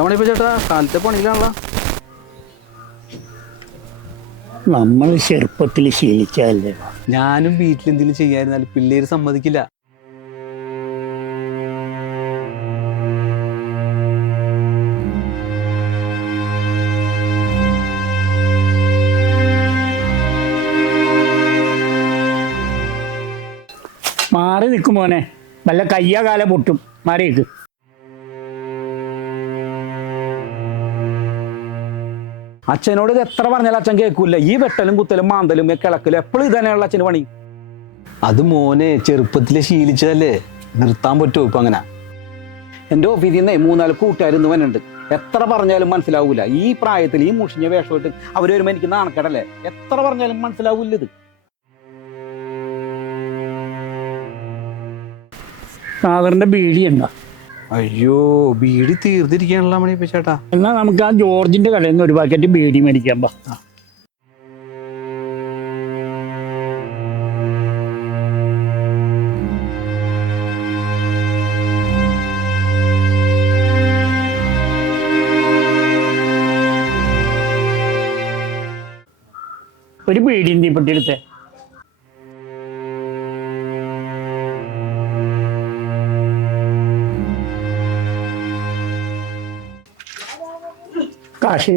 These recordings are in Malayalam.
എന്താ പണി ഇപ്പൊ ചേട്ടാ? കാലത്തെ പണിയിലാണല്ലോ. നമ്മൾ ചെറുപ്പത്തിൽ ശീലിച്ചല്ലേ. ഞാനും വീട്ടിൽ എന്തെങ്കിലും ചെയ്യാതിരുന്നാൽ പിള്ളേര് സമ്മതിക്കില്ല. മാറി നിൽക്കും മോനെ, വല്ല കയ്യ കാല പൊട്ടും. മാറി നിൽക്കും. അച്ഛനോട് ഇത് എത്ര പറഞ്ഞാലും അച്ഛൻ കേൾക്കൂല. ഈ വെട്ടലും കുത്തലും മാന്തലും കിളക്കലും എപ്പോഴും ഇത് തന്നെയുള്ള അച്ഛന് പണി. അത് മോനെ ചെറുപ്പത്തില് ശീലിച്ചതല്ലേ, നിർത്താൻ പറ്റുമോ ഇപ്പൊ? അങ്ങനെ എൻ്റെ ഓഫീസിൽ നിന്നേ 3-4 കൂട്ടുകാരിന്ന് വന്നുണ്ട്. എത്ര പറഞ്ഞാലും മനസ്സിലാവൂല. ഈ പ്രായത്തിൽ ഈ മുഷിഞ്ഞ വേഷമായിട്ട് അവർ വരുമ്പോൾ എനിക്ക് നാണക്കേടല്ലേ. എത്ര പറഞ്ഞാലും മനസ്സിലാവൂല ഇത്. സാഗറിന്റെ ബീഡി എന്താ? അയ്യോ, ബീഡി തീർന്നിരിക്കാനുള്ള മണി ഇപ്പൊ ചേട്ടാ. എന്നാൽ നമുക്ക് ആ ജോർജിന്റെ കടയിൽ നിന്ന് ഒരു പാക്കറ്റ് ബീഡി മേടിക്കാൻ പാ. ഒരു ബീഡി തീപ്പെട്ടിയെടുത്തേ. കാശ്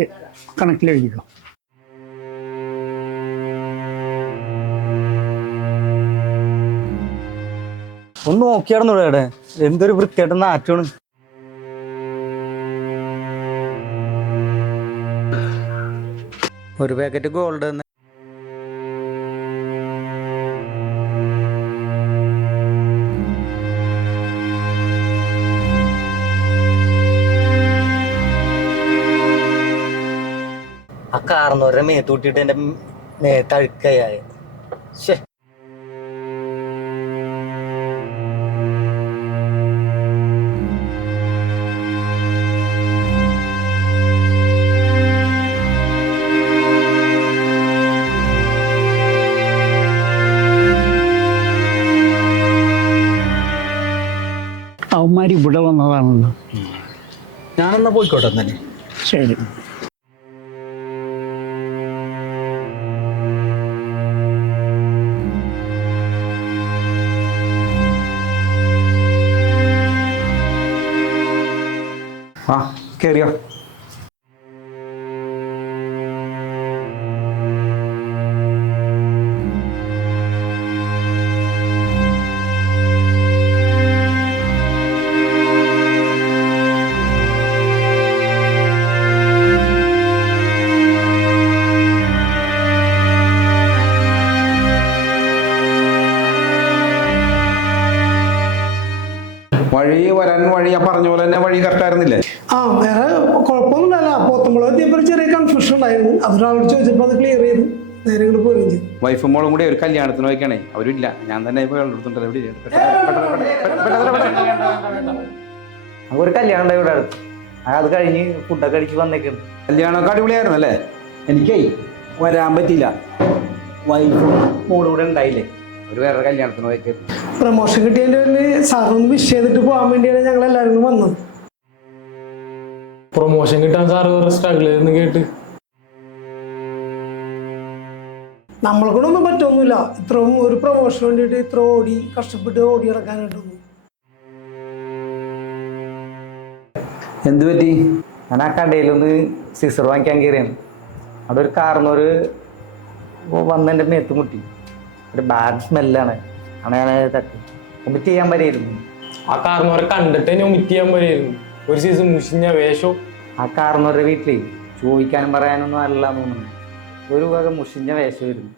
കണക്കിലെഴുതിക്കോ. ഒന്ന് നോക്കിയാടുന്നൂടെ? എന്തൊരു വൃത്തിയായിട്ട് നാറ്റാണ്. ഒരു പാക്കറ്റ് ഗോൾഡ് ആ കാർന്നോരെ മേത്തൂട്ടിട്ട് എന്റെ മേത്തഴുക്കയായ. ശേ, അവന്മാർ ഇവിടെ വന്നതാണല്ലോ. ഞാനെന്നാ പോയിക്കോട്ടെ തന്നെ. ശരി. ആ കേറിയോ. വഴി വരാൻ വഴി പറഞ്ഞ പോലെ തന്നെ വഴി കറക്റ്റ് ആയിരുന്നില്ലേ? വേറെ കുഴപ്പമൊന്നുമില്ല. പോത്തുമ്പോൾ എത്തിയപ്പോൾ ചെറിയ കൺഫ്യൂഷൻ ഉണ്ടായിരുന്നു. അതൊരാളോട് ചോദിച്ചപ്പോൾ അത് ക്ലിയർ ചെയ്ത് നേരെ ഇങ്ങോട്ട് പോരുകയും ചെയ്തു. വൈഫും മോളും കൂടി ഒരു കല്യാണത്തിന് പോയിക്കാണേ. അവരില്ല, ഞാൻ തന്നെ ഇപ്പൊ എടുത്തിട്ടുണ്ടല്ലോ. ഒരു കല്യാണം ഉണ്ടായി ഇവിടെ അടുത്ത്. അത് കഴിഞ്ഞ് ഫുഡൊക്കെ കഴിച്ച് വന്നേക്കുന്നു. കല്യാണമൊക്കെ അടിപൊളിയായിരുന്നല്ലേ? എനിക്കേ വരാൻ പറ്റിയില്ല. വൈഫും മോളും കൂടെ ഉണ്ടായില്ലേ, ഒരു വേറെ കല്യാണത്തിന് പോയി. പ്രമോഷൻ കിട്ടിയതിൻ്റെ പേരിൽ സാറൊന്ന് വിഷ് ചെയ്തിട്ട് പോകാൻ വേണ്ടിയാണ് ഞങ്ങൾ എല്ലാവരും വന്നത്. പ്രൊമോഷൻ കിട്ടാൻ സാറ് സ്ട്രഗിൾ ചെയ്തെന്ന് കേട്ട്. നമ്മളെ കൂടെ ഒന്നും പറ്റൊന്നുമില്ല. ഇത്രയും ഒരു പ്രൊമോഷന് വേണ്ടിയിട്ട് ഇത്ര കഷ്ടപ്പെട്ട് ഓടി നടക്കാനായിട്ടൊന്നും. എന്ത് പറ്റി? ഞാൻ ആ കടയിലൊന്ന് സിസർ വാങ്ങിക്കാൻ കയറിയാണ്. അവിടെ ഒരു കാർന്നൊരു വന്നെൻ്റെ മേത്ത് മുട്ടി. ഒരു ബാഡ് സ്മെല്ലാണ്. അങ്ങനെ ഞാൻ തട്ടി ഒമിറ്റ് ചെയ്യാൻ വരെയായിരുന്നു. ആ കാർന്നവരെ കണ്ടിട്ട് തന്നെ ഒമിറ്റ് ചെയ്യാൻ വരെയായിരുന്നു. ഒരു സീസൺ മുഷിഞ്ഞ വേഷവും. ആ കാർന്നവരുടെ വീട്ടിൽ ചോദിക്കാനും പറയാനൊന്നും അല്ല തോന്നുന്നു. ഒരു വക മുഷിഞ്ഞ വേഷമായിരുന്നു.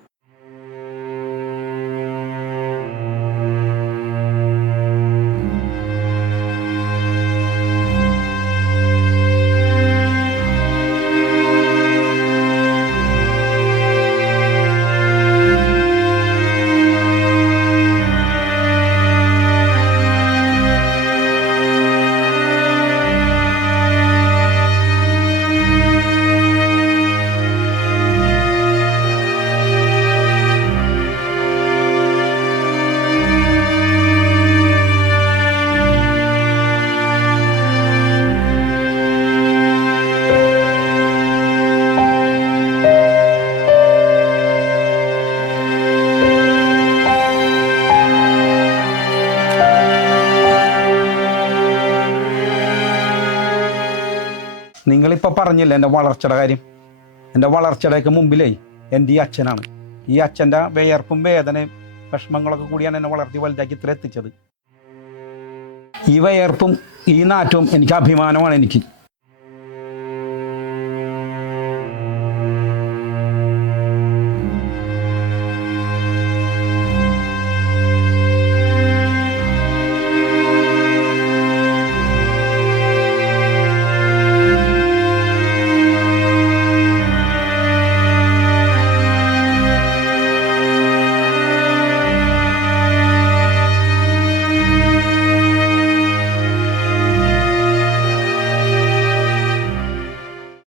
നിങ്ങളിപ്പോൾ പറഞ്ഞില്ല എൻ്റെ വളർച്ചയുടെ കാര്യം. എൻ്റെ വളർച്ചയുടെയൊക്കെ മുമ്പിലേ എൻ്റെ ഈ അച്ഛനാണ്. ഈ അച്ഛൻ്റെ വിയർപ്പും വേദനയും വിഷമങ്ങളൊക്കെ കൂടിയാണ് എന്നെ വളർത്തി വലുതാക്കി ഇത്ര എത്തിച്ചത്. ഈ വിയർപ്പും ഈ നാറ്റവും എനിക്ക് അഭിമാനമാണ് എനിക്ക്.